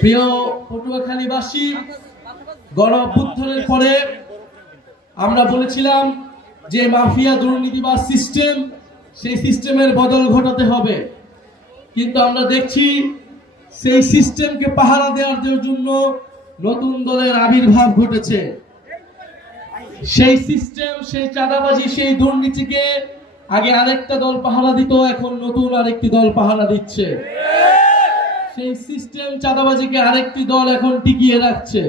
প্রিয় পটুয়াখালীবাসী, গণ অভ্যুত্থানের পরে আমরা বলেছিলাম যে মাফিয়া দুর্নীতিবাজ সিস্টেম, সেই সিস্টেমের বদল ঘটাতে হবে। কিন্তু আমরা দেখছি সেই সিস্টেমকে পাহারা দেওয়ার জন্য নতুন দলের আবির্ভাব ঘটেছে। সেই সিস্টেম, সেই চাঁদাবাজি, সেই দুর্নীতিকে আগে আরেকটা দল পাহারা দিত, এখন নতুন আরেকটি দল পাহারা দিচ্ছে। সেই সিস্টেম চাঁদাবাজিকে আরেকটি দল এখন টিকিয়ে রাখছে।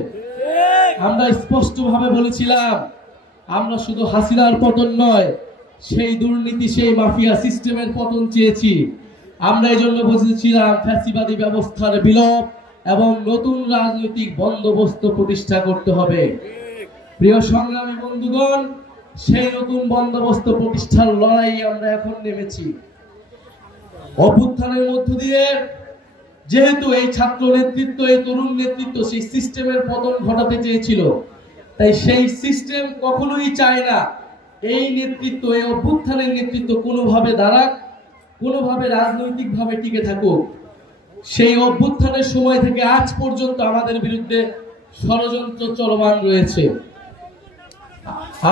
আমরা স্পষ্টভাবে বলেছিলাম আমরা শুধু হাসিনার পতন নয়, সেই দুর্নীতি, সেই মাফিয়া সিস্টেমের পতন চেয়েছি। আমরা এই জন্য বলেছিলাম ফ্যাসিবাদী ব্যবস্থার বিলোপ এবং নতুন রাজনৈতিক বন্দোবস্ত প্রতিষ্ঠা করতে হবে। প্রিয় সংগ্রামী বন্ধুগণ, সেই নতুন বন্দোবস্ত প্রতিষ্ঠার লড়াই আমরা এখন নেমেছি। অভ্যুত্থানের মধ্য দিয়ে যেহেতু এই ছাত্র নেতৃত্ব, এই তরুণ নেতৃত্ব সেই সিস্টেমের পতন ঘটাতে চেয়েছিল, তাই সেই সিস্টেম কখনোই চায় না এই নেতৃত্ব, এই অভ্যুত্থানের নেতৃত্ব কোনোভাবে দাঁড়াক, কোনোভাবে রাজনৈতিকভাবে টিকে থাকুক। সেই অভ্যুত্থানের সময় থেকে আজ পর্যন্ত আমাদের বিরুদ্ধে ষড়যন্ত্র চলমান রয়েছে।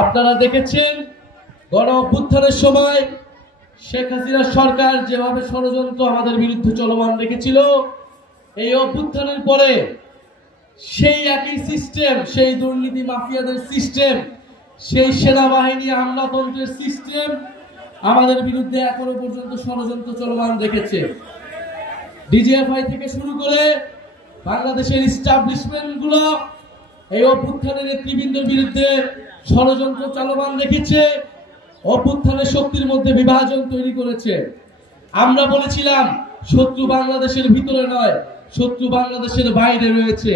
আপনারা দেখেছেন গণ অভ্যুত্থানের সময় শেখ হাসিনার সরকার যেভাবে ষড়যন্ত্র আমাদের বিরুদ্ধে চলমান রেখেছিল, এই অভ্যুত্থানের পরে সেই একই সিস্টেম, সেই দুর্নীতি মাফিয়াদের সিস্টেম, সেই সেনাবাহিনী আমলাতন্ত্রের সিস্টেম আমাদের বিরুদ্ধে এখনো পর্যন্ত ষড়যন্ত্র চলমান রেখেছে। ডিজিএফআই থেকে শুরু করে বাংলাদেশের এস্টাবলিশমেন্ট গুলো এই অভ্যুত্থানের নেতৃবৃন্দের বিরুদ্ধে ষড়যন্ত্র চলমান রেখেছে, অভ্যুত্থানের শক্তির মধ্যে বিভাজন তৈরি করেছে। আমরা বলেছিলাম শত্রু বাংলাদেশের ভিতরে নয়, শত্রু বাংলাদেশের বাইরে রয়েছে।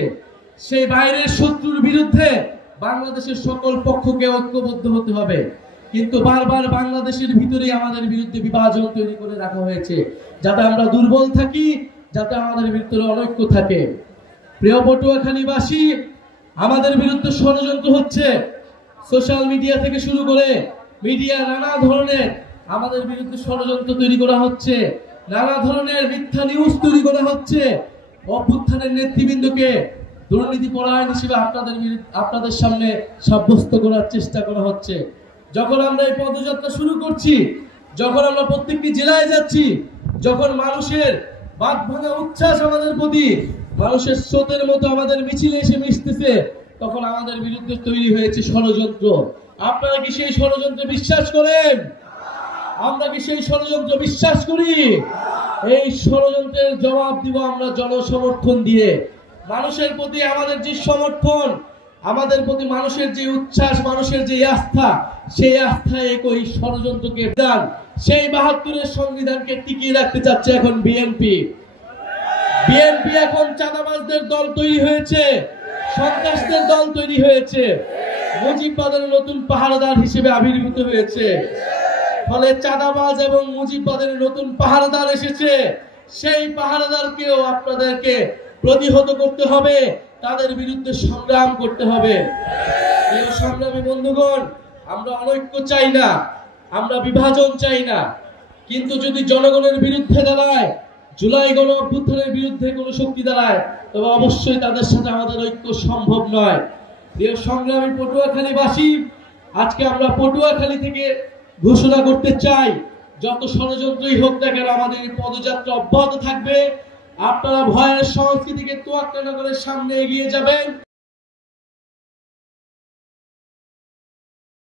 সেই বাইরের শত্রুর বিরুদ্ধে বাংলাদেশের সকল পক্ষকে ঐক্যবদ্ধ হতে হবে। কিন্তু বারবার বাংলাদেশের ভিতরেই আমাদের বিরুদ্ধে বিভাজন তৈরি করে রাখা হয়েছে, যাতে আমরা দুর্বল থাকি, যাতে আমাদের ভিতরে অনৈক্য থাকে। প্রিয় পটুয়াখালীবাসী, আমাদের বিরুদ্ধে ষড়যন্ত্র হচ্ছে। সোশ্যাল মিডিয়া থেকে শুরু করে মিডিয়া নানা ধরনের আমাদের বিরুদ্ধে ষড়যন্ত্র তৈরি করা হচ্ছে, নানা ধরনের মিথ্যা নিউজ তৈরি করা হচ্ছে। অভ্যুত্থানের নেতৃবৃন্দকে দুর্নীতি পরায়ণ হিসেবে আপনাদের সামনে সাব্যস্ত করার চেষ্টা করা হচ্ছে। যখন আমরা এই পদযাত্রা শুরু করছি, যখন আমরা প্রত্যেকটি জেলায় যাচ্ছি, যখন মানুষের বাদ ভাঙা উচ্ছ্বাস আমাদের প্রতি মানুষের স্রোতের মতো আমাদের মিছিলে এসে মিশতেছে, তখন আমাদের বিরুদ্ধে তৈরি হয়েছে ষড়যন্ত্র। আপনারা কি সেই ষড়যন্ত্রে বিশ্বাস করেন? আমরা কি সেই ষড়যন্ত্র বিশ্বাস করি? এই ষড়যন্ত্রের জবাব দিব আমরা জনসমর্থন দিয়ে। মানুষের প্রতি আমাদের যে সমর্থন, আমাদের প্রতি মানুষের যে উচ্ছ্বাস, মানুষের যে আস্থা, সেই আস্থায় একই ষড়যন্ত্রকে দান। সেই ৭২-এর সংবিধানকে টিকিয়ে রাখতে চাচ্ছে এখন বিএনপি। বিএনপি এখন চাঁদাবাজদের দল তৈরি হয়েছে, সন্ত্রাসদের দল তৈরি হয়েছে, মুজিববাদের নতুন পাহারাদার হিসেবে আবির্ভূত হয়েছে। ফলে চাঁদাবাজ এবং মুজিববাদের নতুন পাহারাদার এসেছে। সেই পাহারাদারকেও আপনাদেরকে প্রতিহত করতে হবে, তাদের বিরুদ্ধে সংগ্রাম করতে হবে। এই সংগ্রামী বন্ধুগণ, আমরা অনৈক্য চাই না, আমরা বিভাজন চাই না। কিন্তু যদি জনগণের বিরুদ্ধে দাঁড়ায়, জুলাই গণ অভ্যুত্থানের বিরুদ্ধে কোনো শক্তি দাঁড়ায়, তবে অবশ্যই তাদের সাথে আমাদের ঐক্য সম্ভব নয়। প্রিয় সংগ্রামী পটুয়াখালীবাসী, আজকে আমরা পটুয়াখালী থেকে ঘোষণা করতে চাই, যত ষড়যন্ত্রই হোক না কেন আমাদের এই পদযাত্রা অব্যাহত থাকবে। আপনারা ভয়ের সংস্কৃতিকে তোয়াক্কা না করে সামনে এগিয়ে যাবেন।